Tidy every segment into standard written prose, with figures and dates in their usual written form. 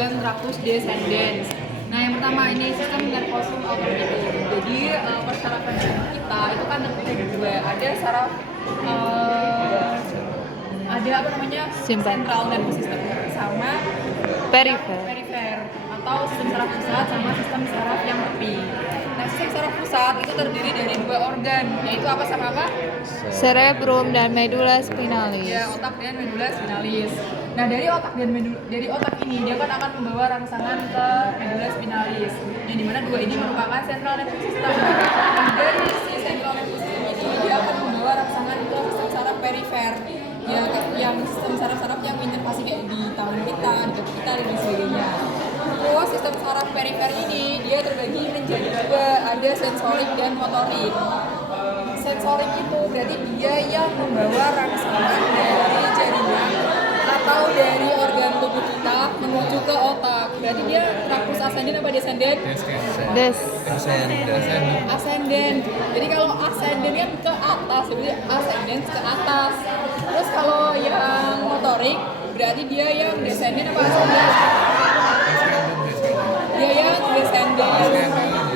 dan tractus descendens. Nah, yang pertama ini sistem nervosum autonomicus. Jadi persyaratan kita itu kan terdiri dari dua. Ada saraf ada apa namanya? Central nervous system sama perifer atau sistem saraf pusat sama sistem saraf yang tepi. Nah, sistem saraf pusat itu terdiri dari dua organ, yaitu apa sama apa? Cerebrum dan medulla spinalis. Ya, otak dan medulla spinalis. Nah, dari otak ini dia kan akan membawa rangsangan ke medulla spinalis, yang dimana dua ini merupakan central nervous system. Nah, dari si central nervous system ini dia akan membawa rangsangan ke sistem saraf perifer, ya, yang sistem saraf-saraf yang inervasi kayak di tangan kita, di kaki kita dan sebagainya. Terus sistem saraf perifer ini dia terbagi menjadi dua, ada sensorik dan motorik. Sensorik itu berarti dia yang membawa rangsangan dari jaringan atau dari organ tubuh kita menuju ke otak. Berarti dia tractus ascendens apa descendens? Ascendens. Jadi kalau ascendens kan ke atas, jadi ascendens ke atas. Terus kalau yang motorik berarti dia yang descendens apa ascendens? Dia yang descendens.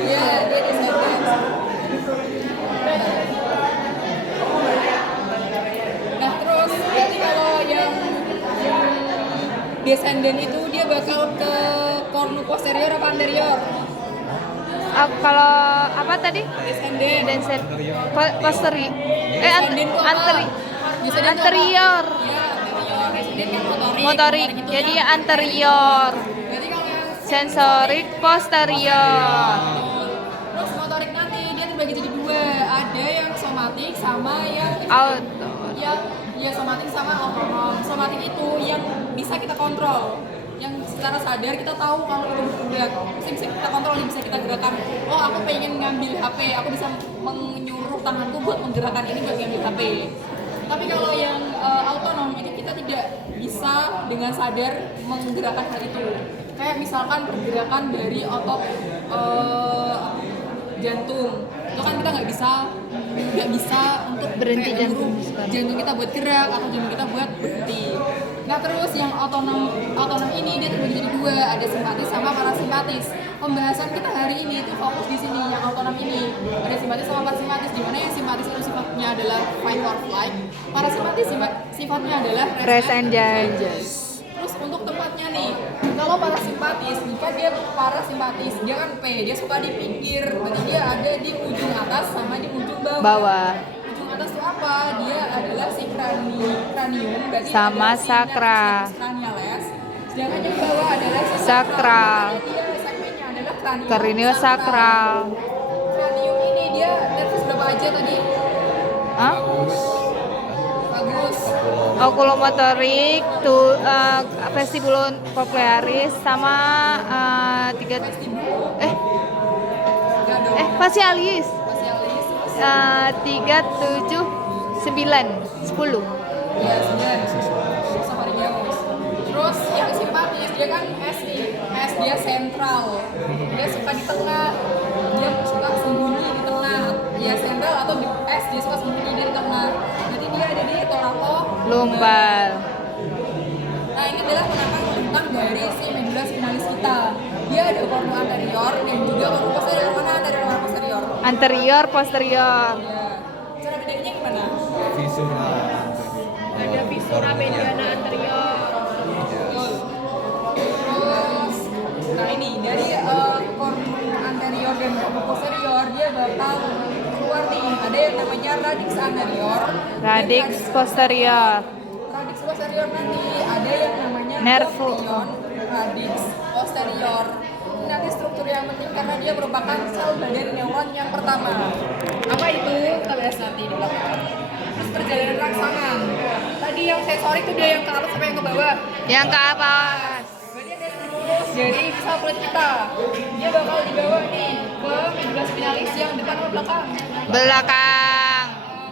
Ya, dia descendens. Nah, terus berarti kalau yang descendant itu dia bakal ke cornu posterior apa anterior? Kalau apa tadi? Descendant. Posteri. Anterior. Ya, anterior. Descendant kan Motorik. Jadi anterior. Jadi kalau yang Sensorik posterior. terus motorik nanti dia terbagi jadi dua. Ada yang somatik sama yang Auto. ya somatik sama otonom. Somatik itu yang bisa kita kontrol, yang secara sadar kita tahu kalau itu bergerak, bisa kita kontrol, bisa kita gerakan. Oh, aku pengen ngambil HP, aku bisa menyuruh tanganku buat menggerakkan ini buat ngambil HP. Tapi kalau yang autonom itu kita tidak bisa dengan sadar menggerakkan hal itu. Kayak misalkan pergerakan dari otot jantung, itu kan kita nggak bisa untuk Berhenti kayak jantung nyuruh sekarang. jantung kita buat gerak atau jantung kita buat berhenti. Nah, terus yang otonom ini dia terbagi jadi dua, ada simpatis sama parasimpatis. Pembahasan kita hari ini itu fokus di sini, yang otonom ini ada simpatis sama parasimpatis, di mana yang simpatis itu sifatnya adalah fight or flight, parasimpatis sifatnya adalah Rest and digest. Terus untuk tempatnya nih, kalau parasimpatis, jika dia parasimpatis, dia kan P, dia suka di pinggir, berarti dia ada di ujung atas sama di ujung bawah. Ujung atas itu apa? Dia adalah si cranium, berarti Sama ada si sakra. nervus cranialis. Sedangkan yang bawah adalah si Sakral. Dia segmennya adalah Cranial sakral. Cranium ini dia nervus berapa aja tadi? Hah? Bagus. Oculomotorik, vestibulum cochlearis sama facialis. Facialis. 3, 7, 9, 10. Ya, 9. Safarius. Terus yang simpatis dia kan S nih. S dia sentral. Dia suka di tengah. Dia suka sembunyi di tengah. Ya, sentral atau di S dia suka sembunyi di tengah. Jadi dia ada di toraco Lumbal. Nah, ini adalah penampakan bentang dari si medulla spinalis kita. Dia ada cornu anterior dan juga cornu posterior. Mana anterior mana posterior? Anterior, posterior. Ya. Cara bedanya gimana? Ada visura mediana anterior. Terus, nah ini dari cornu anterior dan cornu posterior dia bakal keluar nih. Ada yang namanya radix anterior, Radix posterior. radix posterior nanti ada yang namanya Nervo. ganglion radix posterior. Ini nanti struktur yang penting karena dia merupakan sel badan neuron yang pertama. Apa itu? Kita bahas nanti di belakang. Terus perjalanan rangsangan. Tadi yang sensorik itu dia yang ke atas sampai yang ke bawah. Yang ke atas. Berarti ada lurus dari sel kulit kita. Dia bakal dibawa nih ke medulla spinalis yang depan atau belakang? Belakang.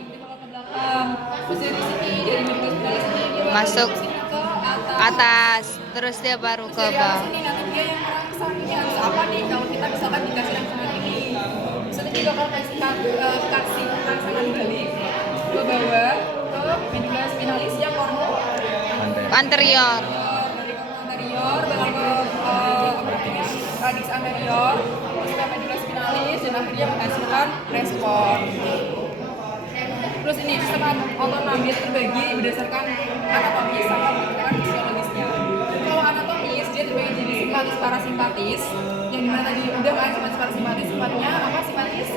Dibawa ke belakang. Terus dari sini dari medulla spinalis ini dia bakal Masuk sini ke atas. Atas. Terus dia baru Terus ke dari atas bawah. ini nanti dia yang merangsang ini harus apa nih kalau kita misalkan dikasih rangsangan ini. Misalnya dia bakal kasih rangsangan balik ke bawah ke medulla spinalis yang cornu Anterior. dari cornu anterior bakal ke radix anterior, terus ke medulla spinalis, dan akhirnya menghasilkan respon. Terus ini sistem otonom dia terbagi berdasarkan anatomis sama berdasarkan fisiologisnya. Kalau anatomis dia terbagi jadi simpatis parasimpatis, yang dimana tadi udah kan simpatis parasimpatis, sifatnya apa simpatis?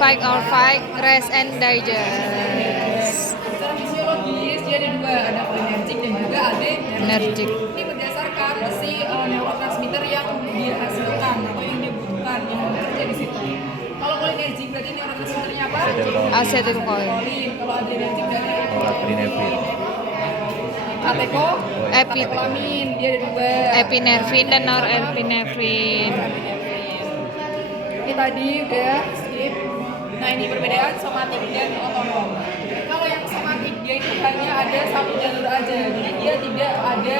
Fight or fight, rest and digest. Secara fisiologis dia ada dua, ada cholinergic dan juga adrenergic. Energik. Ini berdasarkan si neurotransmitter yang dihasilkan atau yang dibutuhkan yang bekerja di situ. Kalau cholinergic berarti neurotransmitternya apa? Acetylcholine. Kalau adrenergic berarti Norepinephrine. katekolamin dia ada dua. Epinefrin dan norepinefrin. Ini tadi udah skip. Nah ini perbedaan somatik dan otonom. Kalau yang somatik dia itu hanya ada satu jalur aja, jadi dia tidak ada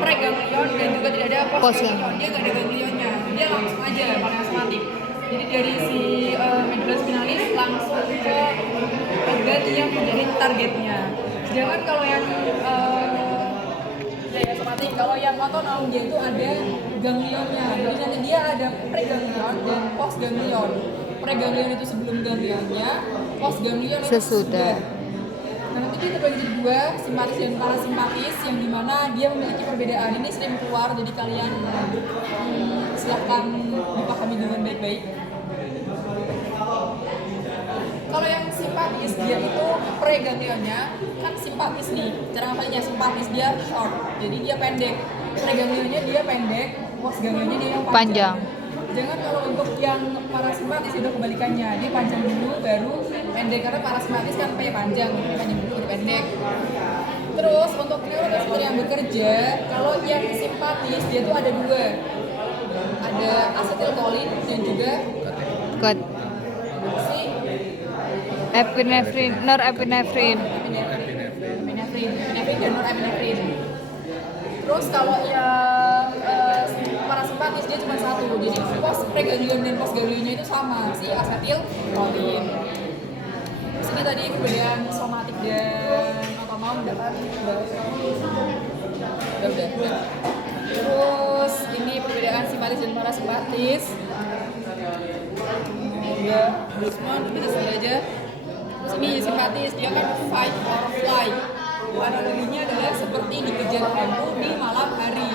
preganglion dan juga tidak ada postganglion. Dia nggak ada ganglionnya, dia langsung aja kalau yang somatik. Jadi dari si medulla spinalis langsung ke organ yang menjadi targetnya. Sedangkan kalau yang daya somatik, kalau yang otonom dia itu ada ganglionnya. Jadi nanti dia ada preganglion dan postganglion. Preganglion itu sebelum ganglionnya, postganglion itu Sesudah. Nah nanti dia terbagi jadi dua, simpatis dan parasimpatis, yang dimana dia memiliki perbedaan. Ini sering keluar, jadi kalian silahkan dipahami dengan baik-baik. Kalau yang simpatis dia itu preganglionnya kan simpatis nih. Cara ngapalnya simpatis dia short, jadi dia pendek. Preganglionnya dia pendek, postganglionnya dia yang panjang. Jangan kalau untuk yang parasimpatis itu kebalikannya, dia panjang dulu baru pendek, karena parasimpatis kan panjang, panjang dulu baru pendek. Terus untuk neurotransmitter yang bekerja, kalau yang simpatis dia tuh ada dua, ada acetylcholine dan juga Good. si Epinefrin, norepinefrin. epinefrin dan norepinefrin. Terus kalau yang parasimpatis dia cuma satu, jadi preganglion dan postganglionnya itu sama, si acetylcholine. Terus ini tadi perbedaan somatik dan otonom udah kan? Udah. Terus ini perbedaan simpatis dan parasimpatis. Udah, semua kita sebut aja. Terus ini simpatis, dia kan fight or flight. Analoginya adalah seperti dikejar hantu di malam hari.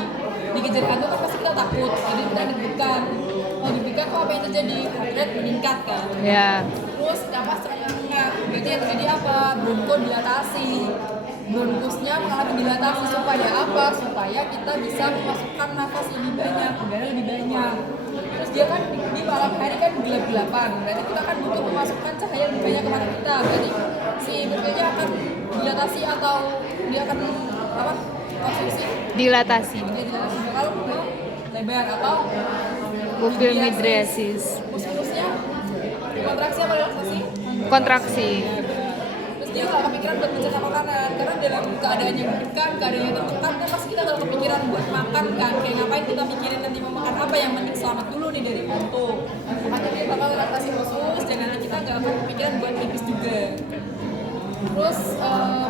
Dikejar hantu kan pasti kita takut, jadi kita deg-degan. Kalau deg-degan kok apa yang terjadi? Heart rate meningkat kan. Ya. Terus napas terengah, berarti yang terjadi apa? Bronkodilatasi. Bronkusnya mengalami dilatasi supaya apa? Supaya kita bisa memasukkan nafas lebih banyak, udara lebih banyak. Terus dia kan di malam hari kan gelap-gelapan, berarti kita kan butuh memasukkan cahaya lebih banyak ke mata kita. Berarti si bronkusnya akan dilatasi atau dia akan apa? Konstruksi? Dilatasi. Dia dilatasi bakal lebar atau Pupil midriasis. Muskusnya kontraksi apa relaksasi? Kontraksi. Terus dia nggak kepikiran buat mencerna makanan, karena dalam keadaan yang deg-degan, keadaan yang tertekan, kan pasti kita nggak kepikiran buat makan kan. Kayak ngapain kita mikirin nanti mau makan apa, yang penting selamat dulu nih dari hantu. Makanya dia bakal relaksasi khusus, dan nanti kita nggak akan kepikiran buat pipis juga. Terus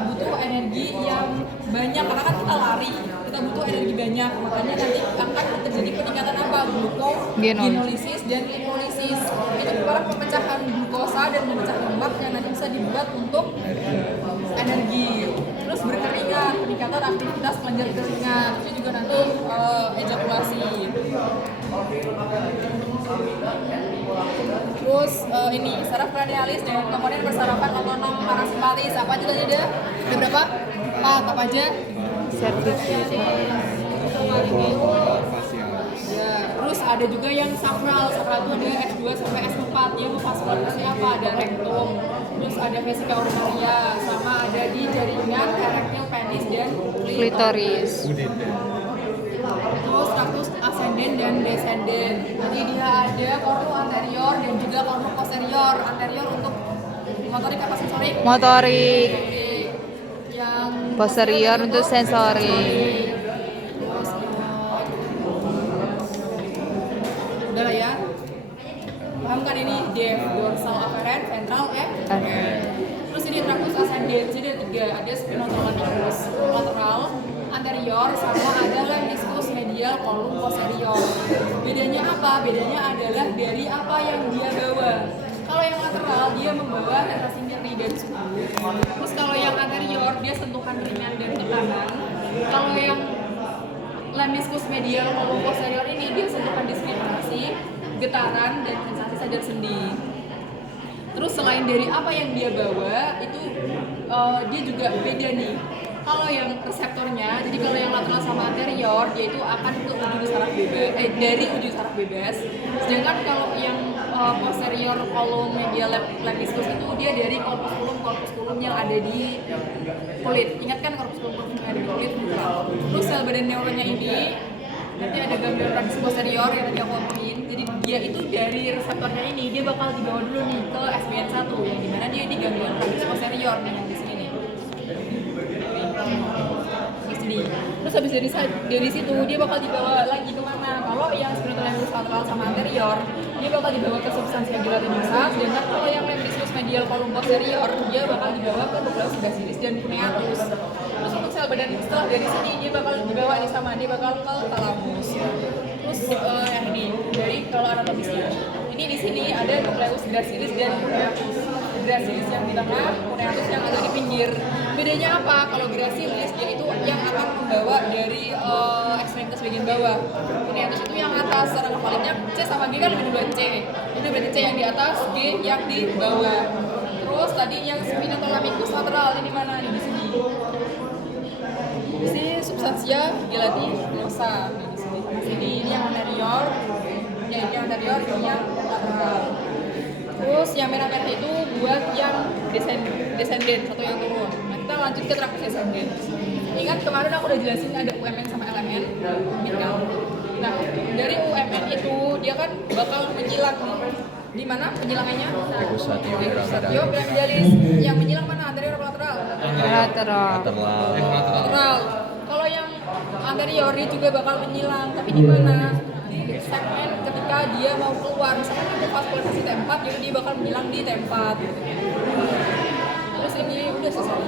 butuh energi yang banyak, karena kan kita lari, kita butuh energi banyak, makanya nanti akan terjadi peningkatan apa? Glukogenolisis dan lipolisis. Itu merupakan pemecahan glukosa dan memecah lemak yang nanti bisa dibuat untuk energi. Terus berkeringat, peningkatan aktivitas kelenjar keringat, itu juga nanti ejakulasi. Terus ini saraf cranialis dan komponen persarafan otonom parasimpatis. Apa aja tadi ada? Ada berapa? Apa aja? Cervix. Ya, terus ada juga yang sakral. Sakral itu ada S2 sampai S4. Dia vaskularitasnya apa? Ada rektum. Terus ada vesika urinaria, sama ada di jaringan erektil penis dan Klitoris. Terus traktus ascendens dan descendens. Nanti dia ada kornu anterior dan juga kornu posterior. Anterior untuk motorik apa sensorik? Motorik. Yang Posterior untuk sensorik. Terus udah lah ya. Paham kan ini? Dorsal afferent, ventral, Terus ini traktus ascendens. Jadi ada tiga, ada spinocerebellar lateral, anterior, sama ada lemniscus medial medial kolum posterior. Bedanya apa? Bedanya adalah dari apa yang dia bawa. Kalau yang lateral dia membawa retrasi nyeri dan suku. Terus kalau yang anterior dia sentuhan ringan dan tekanan. Kalau yang lemniscus medial kolum posterior ini dia sentuhan diskriminasi, getaran dan sensasi sadar sendi. Terus selain dari apa yang dia bawa itu dia juga beda nih. Kalau yang reseptornya, jadi kalau yang lateral sama anterior dia itu akan ke ujung saraf bebas, dari ujung saraf bebas. Sedangkan kalau yang posterior kolum medial lemniscus itu dia dari korpuskulum yang ada di kulit. Ingat kan korpuskulum yang ada di kulit? Terus sel badan neuronnya ini nanti ada ganglion radius posterior yang tadi aku omongin. Jadi dia itu dari reseptornya ini dia bakal dibawa dulu nih ke SBN1 yang dimana dia di ganglion radius posterior nih yang di sini nih. Di sini. Terus habis dari situ dia bakal dibawa lagi kemana? Kalau yang spinocerebellar lateral sama anterior dia bakal dibawa ke substansia gelatinosa. Sedangkan kalau yang lemniscus medial kolum posterior dia bakal dibawa ke nucleus basalis dan cuneatus. Terus untuk sel badan setelah dari sini dia bakal dibawa nih sama dia bakal ke thalamus. Terus yang ini dari kalau anatomisnya ini di sini ada nucleus gracilis dan cuneatus. Gracilis yang di tengah, cuneatus yang ada di pinggir. Bedanya apa? Kalau gracilis dia itu yang akan membawa dari ekstremitas bagian bawah. Cuneatus itu yang atas. Secara kebaliknya C sama G kan lebih duluan C. Ini berarti C yang di atas, G yang di bawah. Terus tadi yang spinothalamikus lateral ini di mana? Di sini. Di sini substansia gelatinosa. Di sini sama sini. Ini yang anterior. Ya, ini yang anterior, ini yang lateral. Terus yang merah-merah itu buat yang descendant atau yang turun. Nah, kita lanjut ke trapus descendant. Ingat kemarin aku udah jelasin ada UMN sama LMN, kan? Nah, dari UMN itu dia kan bakal menyilang nih. Di mana penyilangannya? Dekusatio Dekusatio piramidalis. Yang menyilang mana? Anterior atau lateral? Lateral. Lateral. Kalau yang anterior dia juga bakal menyilang, tapi di mana? Di segmen ketika dia mau keluar, misalkan itu vaskularisasi T4, jadi dia bakal menyilang di T4. Terus ini udah selesai.